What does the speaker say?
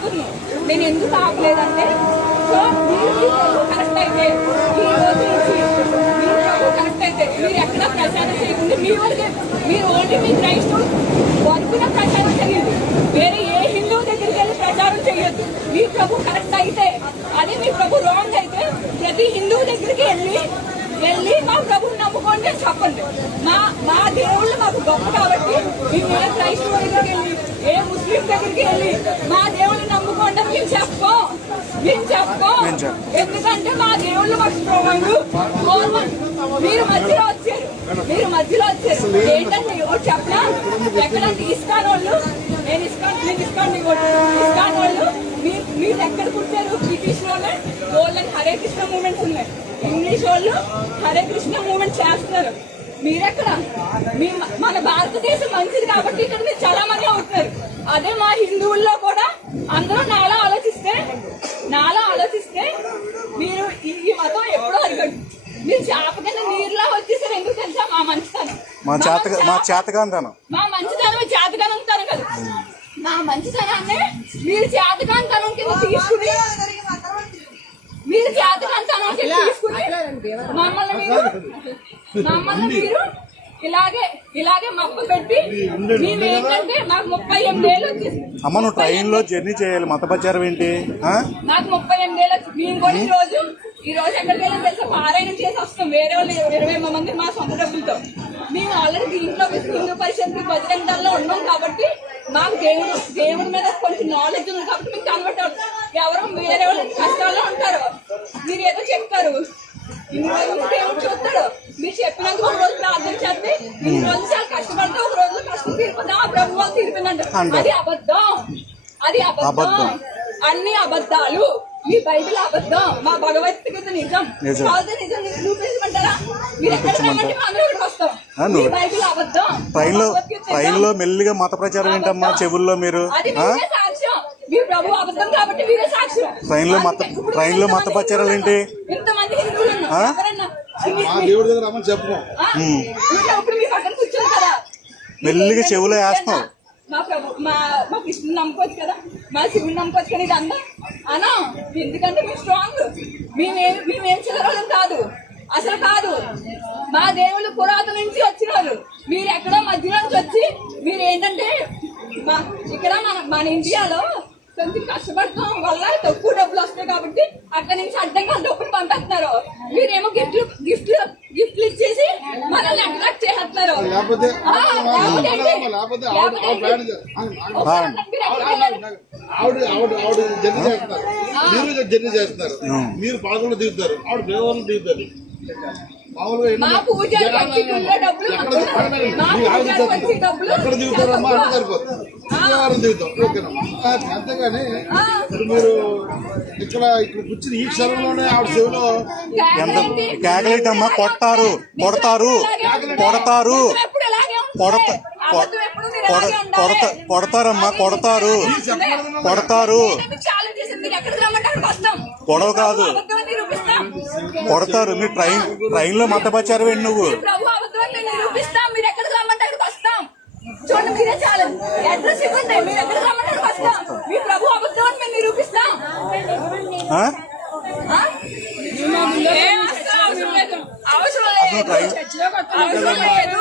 ప్రభుత్వం నేను ఎందుకు ఆపలేదంటే సో మీరు మీ కరెక్ట్ అయితే ఈ రోజు నుంచి మీ కరెక్ట్ అయితే మీరు ఎక్కడ ప్రచారం చేయకుండా మీ వరకే మీరు ఓన్లీ మీ క్రైస్తవులు వరకున ప్రచారం చేయండి. వేరే ఏ హిందువు దగ్గరికి వెళ్ళి ప్రచారం చేయొద్దు. మీ ప్రభు కరెక్ట్ అయితే అదే మీ ప్రభు రాంగ్ అయితే ప్రతి హిందువు దగ్గరికి వెళ్ళి వెళ్ళి మా ప్రభుని నమ్ముకోండి చెప్పండి. మా మా దేవుళ్ళు మాకు గొప్ప కాబట్టి మేము ఏ క్రైస్తవ దగ్గరికి వెళ్ళి ఏ ముస్లిం దగ్గరికి వెళ్ళి మా దేవుడు అని మేము చెప్పం. మేము చెప్పం. ఎందుకంటే మా దేవుళ్ళు గవర్నమెంట్ మీరు మధ్యలో వచ్చారు. మీరు మధ్యలో వచ్చారు. ఏంటంటే ఎవరు చెప్పనా? ఎక్కడ ఇస్కాన్ వాళ్ళు. నేను ఇస్కాన్ నేను ఇస్కాన్ ఇస్కాన్ వాళ్ళు. మీరు మీరు ఎక్కడ పుట్టారు బ్రిటిష్ వాళ్ళే. వాళ్ళని హరే కృష్ణ మూమెంట్స్ ఉన్నాయి. ఇంగ్లీష్ వాళ్ళు హరే కృష్ణ మూమెంట్ చేస్తున్నారు. మీరెక్కడ? మీ మన భారతదేశం మంచిది కాబట్టి ఇక్కడ మీరు చాలా మంది అవుతున్నారు. అదే మా హిందువుల్లో కూడా అందరూ నాలా ఆలోచిస్తే నాలా ఆలోచిస్తే మీరు ఈ మతం ఎప్పుడో అడగండి మీరు చేప కింద నీరులా వచ్చేసారు ఎందుకు తెలుసా? మా మంచితనం. మా చేత మా చేతకాంతనం మా మంచితనం చేతకానంతనం కదా. మా మంచితనాన్ని మీరు చేతకాంతనం కింద తీసుకుని మీరు చేతకాంతనం కింద తీసుకుని మమ్మల్ని మీరు మమ్మల్ని మీరు ఇలాగే ఇలాగే మప్ప పెట్టి మేము ఏంటంటే మాకు ముప్పై ఎనిమిది ఏళ్ళు వచ్చేసి అమ్మ నువ్వు ట్రైన్లో జర్నీ చేయాలి. మత ప్రచారం ఏంటి? ఆ? నాకు ముప్పై ఎనిమిది ఏళ్ళు వచ్చి మేము కూడా ఈ రోజు ఈ రోజు ఎక్కడికి వెళ్ళాం తెలుసా? పారాయణం చేసి వస్తాం. వేరే వాళ్ళు ఇరవై మంది మా సొంత డబ్బులతో. మేము ఆల్రెడీ దీంట్లో హిందూ పరిషత్ బజరంగాల్లో ఉన్నాం కాబట్టి మాకు దేవుడు దేవుడి మీద కొంచెం నాలెడ్జ్ ఉంది కాబట్టి మేము కన్వర్ట్ అవుతాం ఎవరో వేరే వాళ్ళు కష్టాల్లో ఉంటారు. మీరు ఏదో చెప్తారు. కష్టపడితే ఒక రోజు కష్టం తీరిపోతే ఆ ప్రభు వాళ్ళు తీరిపోయిందంట అంటారు. అది అబద్ధం. అది అబద్ధం. అబద్ధం. అన్ని అబద్ధాలు. మీ బైబిల్ అబద్ధం. మా భగవద్గీత నిజం. నిజం. కాదు మీరు ఎక్కడ అందరం వస్తాం. మీ బైబిల్ అబద్ధం. మెల్లిగా మత ప్రచారం ఏంటమ్మా? చెవుల్లో మీరు? అది ఆ? మీరే సాక్ష్యం. మీ ప్రభు అబద్ధం కాబట్టి మీరే సాక్ష్యం. ట్రైన్లో మత- ఇప్పుడు ట్రైన్లో మత ఇంతమంది ప్రచారాలు ఏంటి? ఇంతమంది హిందువులు? ఎవరన్నా? మా దేవుడి దగ్గర రమ్మని చెప్పు ఆ? మీరు అప్పుడు మీ పక్కన కూర్చోరు కదా మెల్లిగా చెవులో వేస్తావు. మా ప్రభు మా మా కృష్ణుని నమ్ముకోవచ్చు కదా? మా శివుని నమ్ముకోవచ్చు కదా ఇదంతా? అనా ఎందుకంటే మేము స్ట్రాంగ్ మేమేం మేమేం చిల్లరలం కాదు. అసలు కాదు. మా దేవుళ్ళు పురాతన నుంచి వచ్చినారు మీరు ఎక్కడో మధ్యలో నుంచి వచ్చి మీరు ఏంటంటే మా ఇక్కడ మన మన ఇండియాలో కొంచెం కష్టపడటం వల్ల తక్కువ డబ్బులు వస్తాయి కాబట్టి అక్కడ నుంచి అడ్డంగా డబ్బులు పంపిస్తున్నారు. మీరేమో గిఫ్ట్లు గిఫ్ట్లు లేకపోతే ఆ, లేకపోతే ఆవిడ ఆవిడ ఆవిడ? ఆవిడ జర్నీ చేస్తున్నారు మీరు జర్నీ చేస్తున్నారు మీరు పాల్గొని దిగుతారు ఆవిడ దేవాలను దిగుతారు మామూలుగా ఎక్కడ దిగుతారమ్మా అంటే సరిపోతుంది ఓకేనమ్మా ఆ, అంతేగాని మీరు ఇక్కడ ఇక్కడ కూర్చుని ఈ క్షణంలోనే ఆవిడ చెవిలో ఎంత కేకలేటమ్మా కొట్టారు కొడతారు కొడతారు ఎప్పుడు ఇలాగే ఉంటుంది. కొడత. కొడత కొడతారమ్మా కొడతారు. కొడతారు. గొడవ కాదు. కొడతారు మీరు ట్రైన్ ట్రైన్లో ఏంటి నువ్వు మీ ప్రభు అబద్ధం అని మేము నిరూపిస్తాం. మీరు ఎక్కడికి రమ్మంటే అక్కడికి వస్తాం. చూడండి మీరే చాలా అడ్రస్ ఇవ్వండి. మీరు ఎక్కడికి రమ్మంటే అక్కడికి వస్తాం మీ ప్రభు అబద్ధం అని మేము నిరూపిస్తాం అవసరం లేదు. అవసరం లేదు.